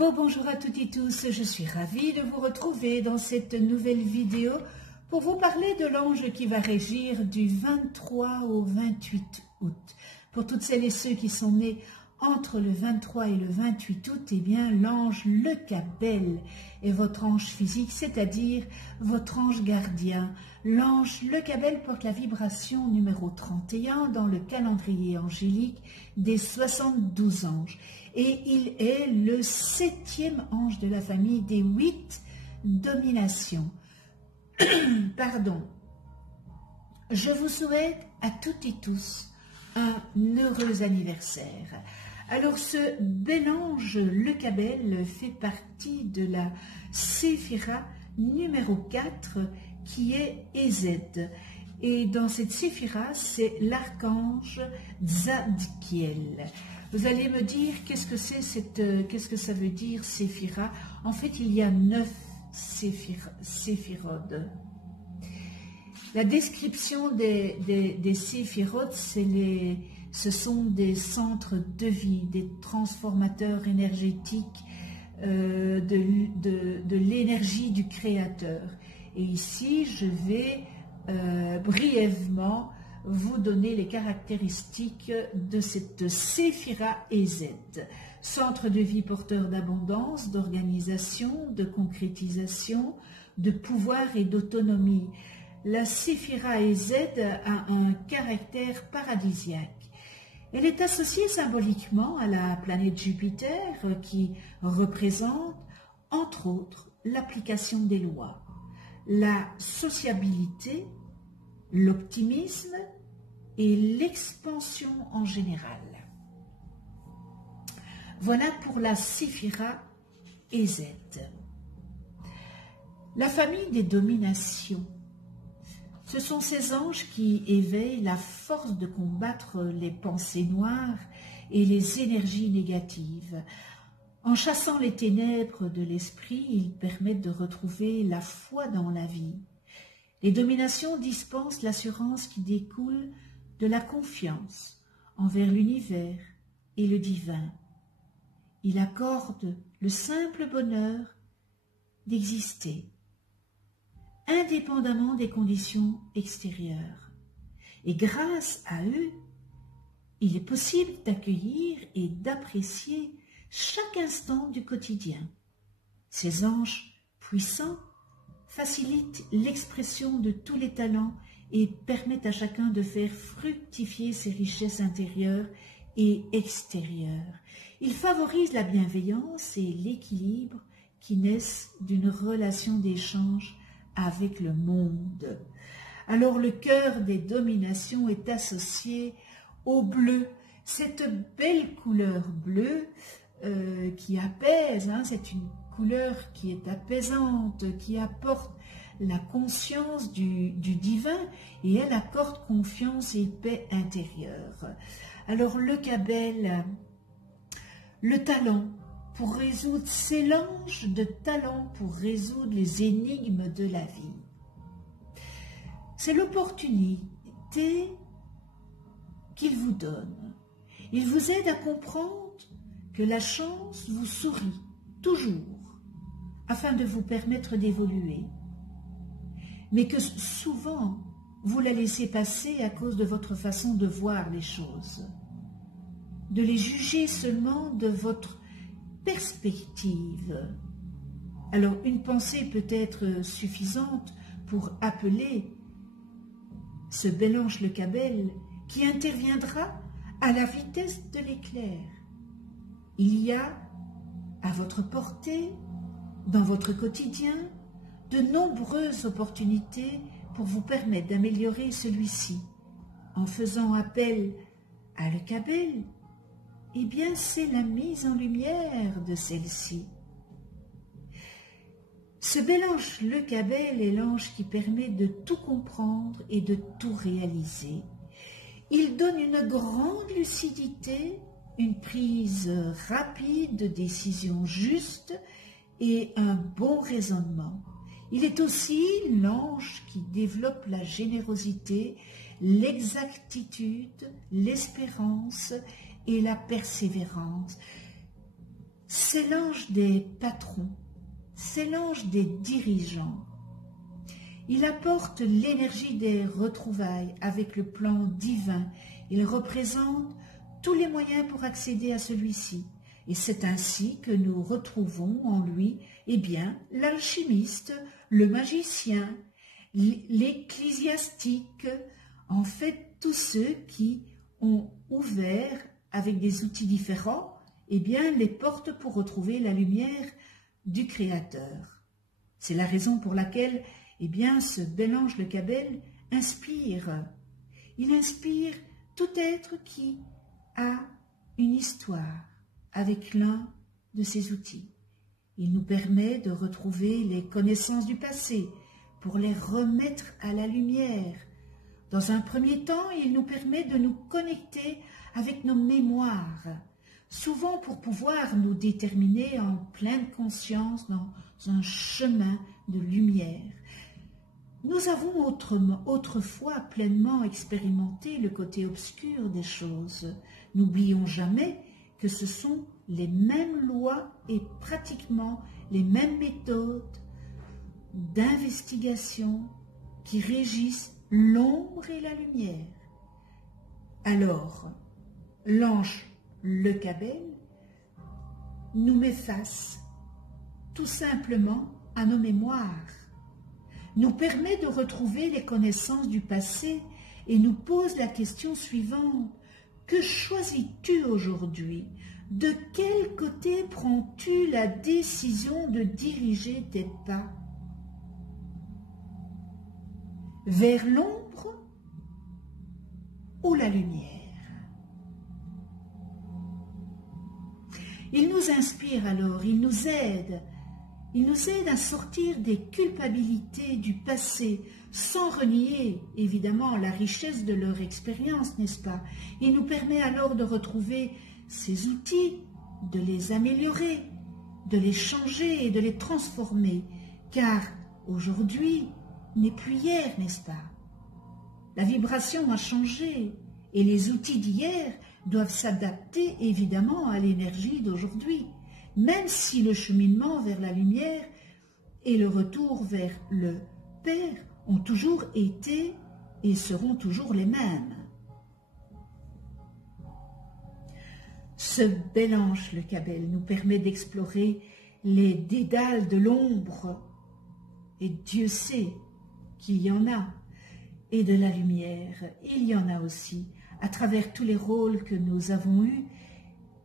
Bonjour à toutes et tous, je suis ravie de vous retrouver dans cette nouvelle vidéo pour vous parler de l'ange qui va régir du 23 au 28 août. Pour toutes celles et ceux qui sont nés entre le 23 et le 28 août, eh bien l'ange Lekabel est votre ange physique, c'est-à-dire votre ange gardien. L'ange Lekabel porte la vibration numéro 31 dans le calendrier angélique des 72 anges. Et il est le 7e ange de la famille des 8 dominations. Pardon. Je vous souhaite à toutes et tous un heureux anniversaire. Alors ce bel ange Lekabel fait partie de la séphira numéro 4 qui est Ezed. Et dans cette séphira, c'est l'archange Tzadkiel. Vous allez me dire qu'est-ce que ça veut dire séphira? En fait, il y a 9 séphirotes. La description des séphirotes, ce sont des centres de vie, des transformateurs énergétiques de l'énergie du Créateur. Et ici, je vais brièvement vous donner les caractéristiques de cette séphira Ezed. Centre de vie porteur d'abondance, d'organisation, de concrétisation, de pouvoir et d'autonomie. La séphira Ezed a un caractère paradisiaque. Elle est associée symboliquement à la planète Jupiter qui représente, entre autres, l'application des lois, la sociabilité, l'optimisme et l'expansion en général. Voilà pour la séphira Ezed. La famille des dominations. Ce sont ces anges qui éveillent la force de combattre les pensées noires et les énergies négatives. En chassant les ténèbres de l'esprit, ils permettent de retrouver la foi dans la vie. Les dominations dispensent l'assurance qui découle de la confiance envers l'univers et le divin. Il accorde le simple bonheur d'exister, indépendamment des conditions extérieures. Et grâce à eux, il est possible d'accueillir et d'apprécier chaque instant du quotidien. Ces anges puissants facilitent l'expression de tous les talents et permettent à chacun de faire fructifier ses richesses intérieures et extérieures. Ils favorisent la bienveillance et l'équilibre qui naissent d'une relation d'échange avec le monde. Alors le cœur des dominations est associé au bleu, cette belle couleur bleue qui apaise, c'est une couleur qui est apaisante, qui apporte la conscience du divin et elle accorde confiance et paix intérieure. Alors Lekabel, le talent pour résoudre, c'est l'ange de talent pour résoudre les énigmes de la vie. C'est l'opportunité qu'il vous donne. Il vous aide à comprendre que la chance vous sourit toujours afin de vous permettre d'évoluer, mais que souvent vous la laissez passer à cause de votre façon de voir les choses, de les juger seulement de votre perspective. Alors une pensée peut être suffisante pour appeler ce bel ange Lekabel qui interviendra à la vitesse de l'éclair. Il y a à votre portée, dans votre quotidien, de nombreuses opportunités pour vous permettre d'améliorer celui-ci. En faisant appel à Lekabel, eh bien c'est la mise en lumière de celle-ci. Ce bel ange Lekabel est l'ange qui permet de tout comprendre et de tout réaliser. Il donne une grande lucidité, une prise rapide de décision juste et un bon raisonnement. Il est aussi l'ange qui développe la générosité, l'exactitude, l'espérance et la persévérance. c'est l'ange des patrons, c'est l'ange des dirigeants. Il apporte l'énergie des retrouvailles avec le plan divin. Il représente tous les moyens pour accéder à celui-ci. Et c'est ainsi que nous retrouvons en lui, l'alchimiste, le magicien, l'ecclésiastique, en fait tous ceux qui ont ouvert avec des outils différents, les portes pour retrouver la lumière du Créateur. C'est la raison pour laquelle ce bel ange le Cabel inspire. Il inspire tout être qui a une histoire avec l'un de ses outils. Il nous permet de retrouver les connaissances du passé pour les remettre à la lumière. Dans un premier temps, il nous permet de nous connecter avec nos mémoires, souvent pour pouvoir nous déterminer en pleine conscience dans un chemin de lumière. Nous avons autrefois pleinement expérimenté le côté obscur des choses. N'oublions jamais que ce sont les mêmes lois et pratiquement les mêmes méthodes d'investigation qui régissent l'ombre et la lumière. Alors, l'ange le Cabel nous met face tout simplement à nos mémoires, nous permet de retrouver les connaissances du passé et nous pose la question suivante: que choisis-tu aujourd'hui? De quel côté prends-tu la décision de diriger tes pas? Vers l'ombre ou la lumière? Il nous inspire alors, il nous aide à sortir des culpabilités du passé, sans renier évidemment la richesse de leur expérience, n'est-ce pas? Il nous permet alors de retrouver ces outils, de les améliorer, de les changer et de les transformer, car aujourd'hui n'est plus hier, n'est-ce pas? La vibration a changé et les outils d'hier doivent s'adapter évidemment à l'énergie d'aujourd'hui, même si le cheminement vers la lumière et le retour vers le Père ont toujours été et seront toujours les mêmes. Ce bel ange, le Cabel, nous permet d'explorer les dédales de l'ombre, et Dieu sait qu'il y en a, et de la lumière, il y en a aussi, à travers tous les rôles que nous avons eus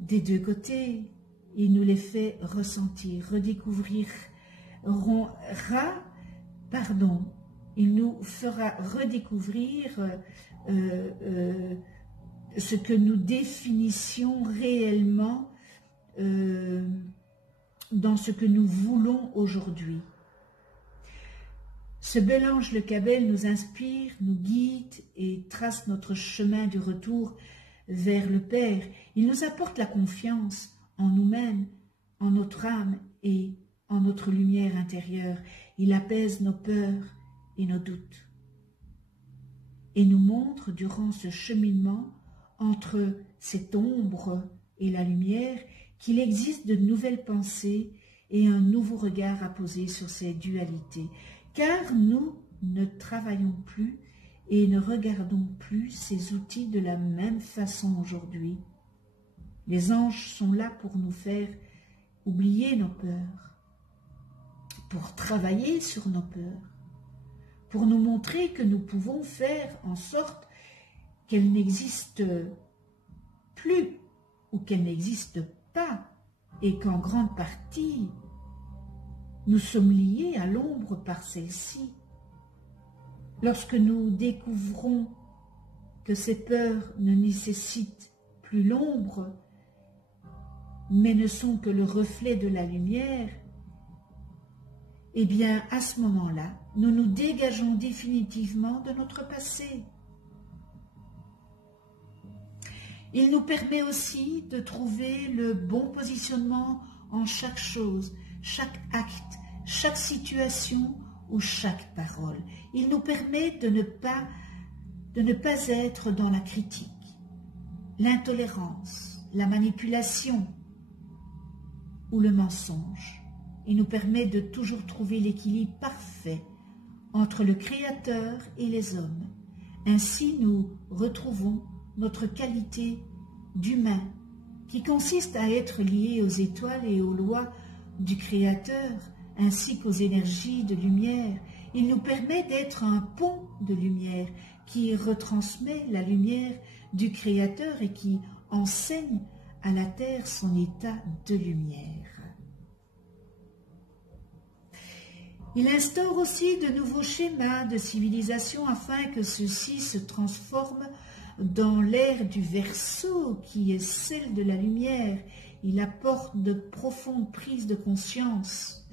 des deux côtés. Il nous les fait ressentir, redécouvrir, il nous fera redécouvrir ce que nous définissions réellement dans ce que nous voulons aujourd'hui. Ce bel ange, le Cabel, nous inspire, nous guide et trace notre chemin du retour vers le Père. Il nous apporte la confiance en nous-mêmes, en notre âme et en notre lumière intérieure. Il apaise nos peurs et nos doutes et nous montre durant ce cheminement entre cette ombre et la lumière qu'il existe de nouvelles pensées et un nouveau regard à poser sur ces dualités, car nous ne travaillons plus et ne regardons plus ces outils de la même façon aujourd'hui. Les anges sont là pour nous faire oublier nos peurs, pour travailler sur nos peurs, pour nous montrer que nous pouvons faire en sorte qu'elles n'existent plus ou qu'elles n'existent pas, et qu'en grande partie, nous sommes liés à l'ombre par celle-ci. Lorsque nous découvrons que ces peurs ne nécessitent plus l'ombre, mais ne sont que le reflet de la lumière, eh bien, à ce moment-là, nous nous dégageons définitivement de notre passé. Il nous permet aussi de trouver le bon positionnement en chaque chose, chaque acte, chaque situation ou chaque parole. Il nous permet de ne pas être dans la critique, l'intolérance, la manipulation. ou le mensonge et nous permet de toujours trouver l'équilibre parfait entre le Créateur et les hommes. Ainsi, nous retrouvons notre qualité d'humain qui consiste à être lié aux étoiles et aux lois du Créateur ainsi qu'aux énergies de lumière. Il nous permet d'être un pont de lumière qui retransmet la lumière du Créateur et qui enseigne à la terre son état de lumière. Il instaure aussi de nouveaux schémas de civilisation afin que ceux-ci se transforment dans l'ère du Verseau qui est celle de la lumière. Il apporte de profondes prises de conscience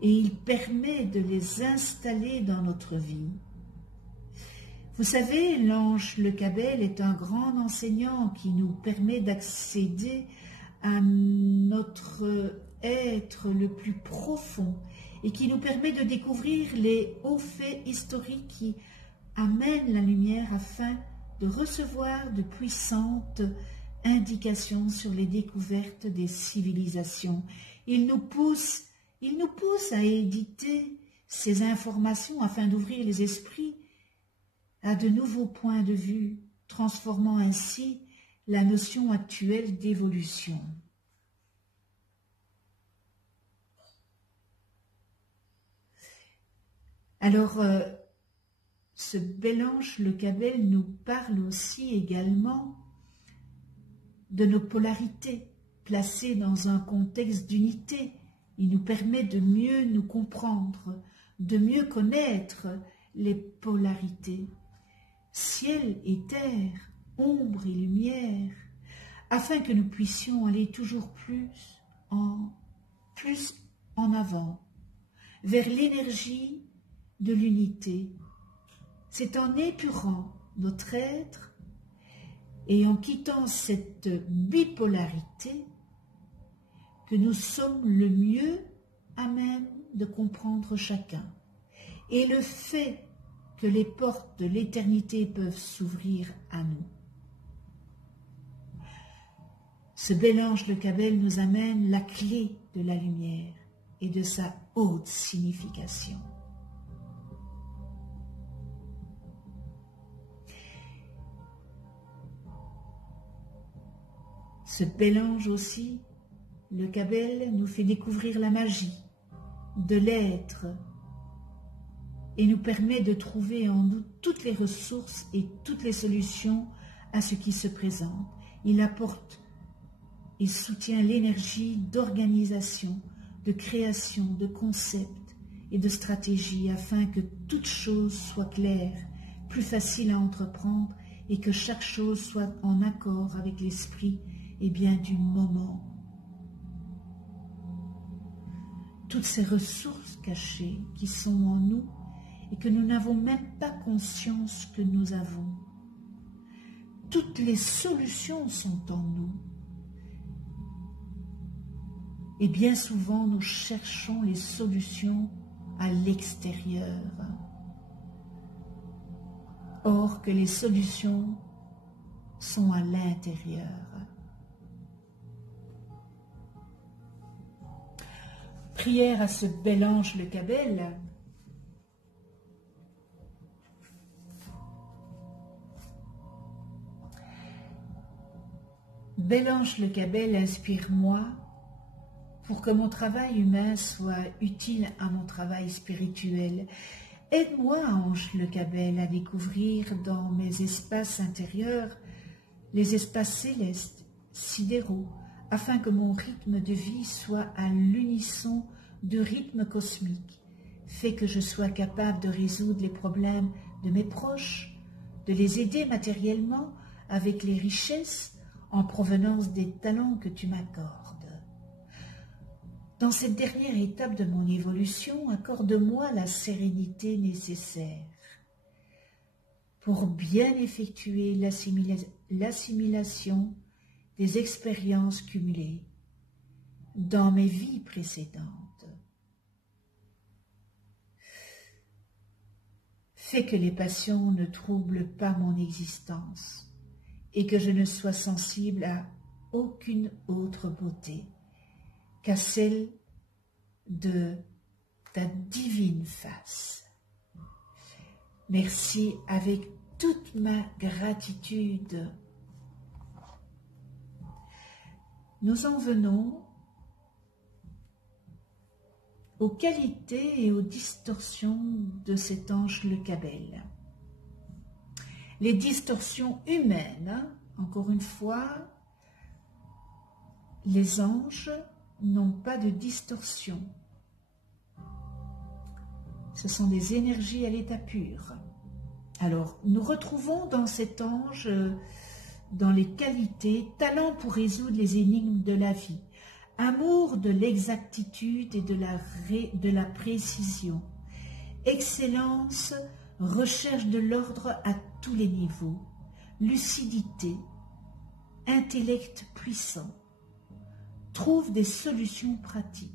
et il permet de les installer dans notre vie. Vous savez, l'ange Le Cabel est un grand enseignant qui nous permet d'accéder à notre être le plus profond et qui nous permet de découvrir les hauts faits historiques qui amènent la lumière afin de recevoir de puissantes indications sur les découvertes des civilisations. Il nous pousse à éditer ces informations afin d'ouvrir les esprits à de nouveaux points de vue, transformant ainsi la notion actuelle d'évolution. Alors, ce bel ange Le Cabel nous parle aussi également de nos polarités, placées dans un contexte d'unité. Il nous permet de mieux nous comprendre, de mieux connaître les polarités, ciel et terre, ombre et lumière, afin que nous puissions aller toujours plus en avant, vers l'énergie de l'unité. C'est en épurant notre être et en quittant cette bipolarité que nous sommes le mieux à même de comprendre chacun. Et le fait que les portes de l'éternité peuvent s'ouvrir à nous. Ce bel ange Le Cabel nous amène la clé de la lumière et de sa haute signification. Ce bel ange aussi, Le Cabel, nous fait découvrir la magie de l'être et nous permet de trouver en nous toutes les ressources et toutes les solutions à ce qui se présente. Il apporte et soutient l'énergie d'organisation, de création, de concept et de stratégie afin que toute chose soit claire, plus facile à entreprendre et que chaque chose soit en accord avec l'esprit et bien du moment. Toutes ces ressources cachées qui sont en nous et que nous n'avons même pas conscience que nous avons. Toutes les solutions sont en nous. Et bien souvent, nous cherchons les solutions à l'extérieur. Or que les solutions sont à l'intérieur. Prière à ce bel ange Le Cabel. Bel ange Le Cabel, inspire-moi pour que mon travail humain soit utile à mon travail spirituel. Aide-moi, ange Le Cabel, à découvrir dans mes espaces intérieurs les espaces célestes, sidéraux, afin que mon rythme de vie soit à l'unisson du rythme cosmique. Fais que je sois capable de résoudre les problèmes de mes proches, de les aider matériellement avec les richesses en provenance des talents que tu m'accordes. Dans cette dernière étape de mon évolution, accorde-moi la sérénité nécessaire pour bien effectuer l'assimilation des expériences cumulées dans mes vies précédentes. Fais que les passions ne troublent pas mon existence et que je ne sois sensible à aucune autre beauté, qu'à celle de ta divine face. Merci avec toute ma gratitude. Nous en venons aux qualités et aux distorsions de cet ange Le Cabel. Les distorsions humaines, encore une fois, les anges n'ont pas de distorsion. Ce sont des énergies à l'état pur. Alors, nous retrouvons dans cet ange, dans les qualités, talent pour résoudre les énigmes de la vie, amour de l'exactitude et de la précision, excellence, recherche de l'ordre à tous les niveaux, lucidité, intellect puissant, trouve des solutions pratiques,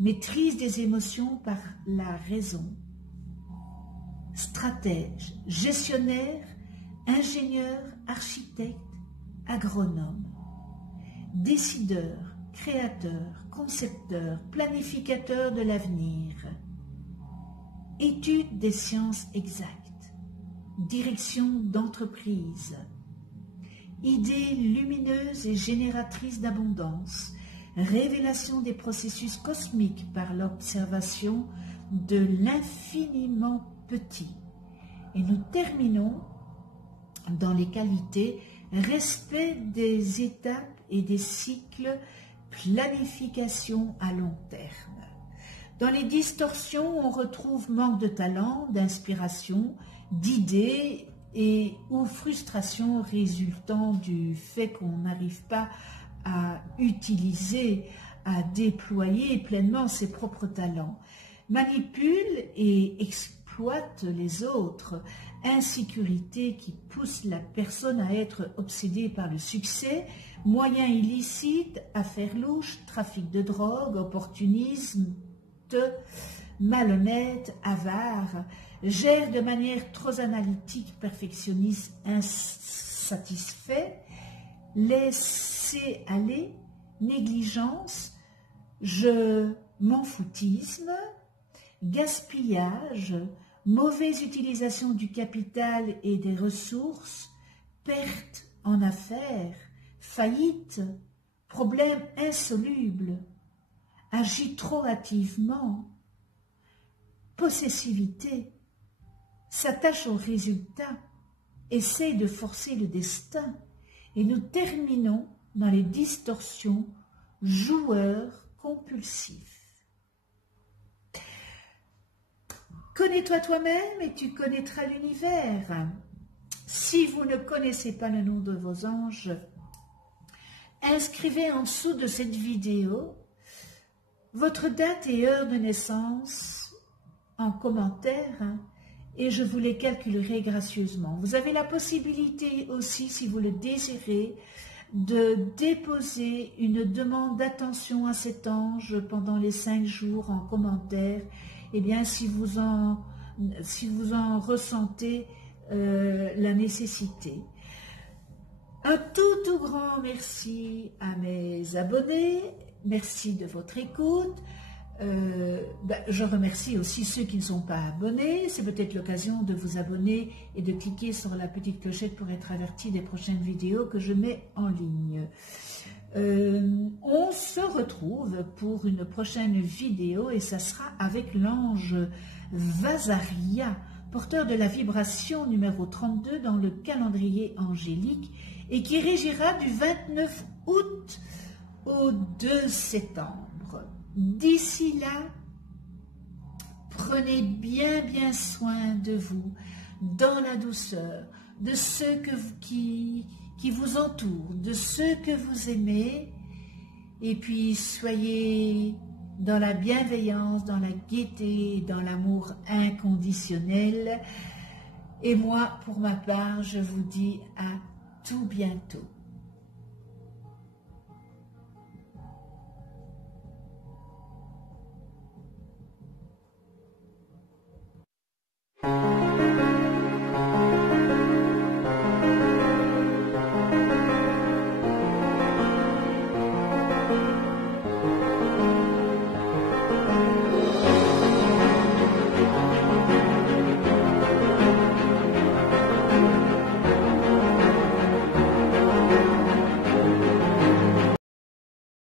maîtrise des émotions par la raison, stratège, gestionnaire, ingénieur, architecte, agronome, décideur, créateur, concepteur, planificateur de l'avenir, étude des sciences exactes, direction d'entreprise, idées lumineuses et génératrices d'abondance, révélation des processus cosmiques par l'observation de l'infiniment petit. Et nous terminons dans les qualités, respect des étapes et des cycles, planification à long terme. Dans les distorsions, on retrouve manque de talent, d'inspiration, d'idées et ou frustration résultant du fait qu'on n'arrive pas à utiliser, à déployer pleinement ses propres talents, manipule et exploite les autres, insécurité qui pousse la personne à être obsédée par le succès, moyens illicites, affaires louches, trafic de drogue, opportunisme, malhonnête, avare, gère de manière trop analytique, perfectionniste, insatisfait, laisser aller, négligence, je m'en foutisme, gaspillage, mauvaise utilisation du capital et des ressources, perte en affaires, faillite, problème insoluble, agit trop hâtivement, possessivité, s'attache au résultat, essaye de forcer le destin, et nous terminons dans les distorsions, joueur compulsif. Connais-toi toi-même et tu connaîtras l'univers. Si vous ne connaissez pas le nom de vos anges, inscrivez en dessous de cette vidéo votre date et heure de naissance en commentaire et je vous les calculerai gracieusement. Vous avez la possibilité aussi, si vous le désirez, de déposer une demande d'attention à cet ange pendant les 5 jours en commentaire. Eh bien, si vous en ressentez la nécessité. Un tout grand merci à mes abonnés. Merci de votre écoute. Je remercie aussi ceux qui ne sont pas abonnés. C'est peut-être l'occasion de vous abonner et de cliquer sur la petite clochette pour être averti des prochaines vidéos que je mets en ligne. On se retrouve pour une prochaine vidéo et ça sera avec l'ange Vasaria, porteur de la vibration numéro 32 dans le calendrier angélique et qui régira du 29 août au 2 septembre. D'ici là, prenez bien soin de vous, dans la douceur, de ceux qui vous entourent, de ceux que vous aimez, et puis soyez dans la bienveillance, dans la gaieté, dans l'amour inconditionnel. Et moi, pour ma part, je vous dis à tout bientôt.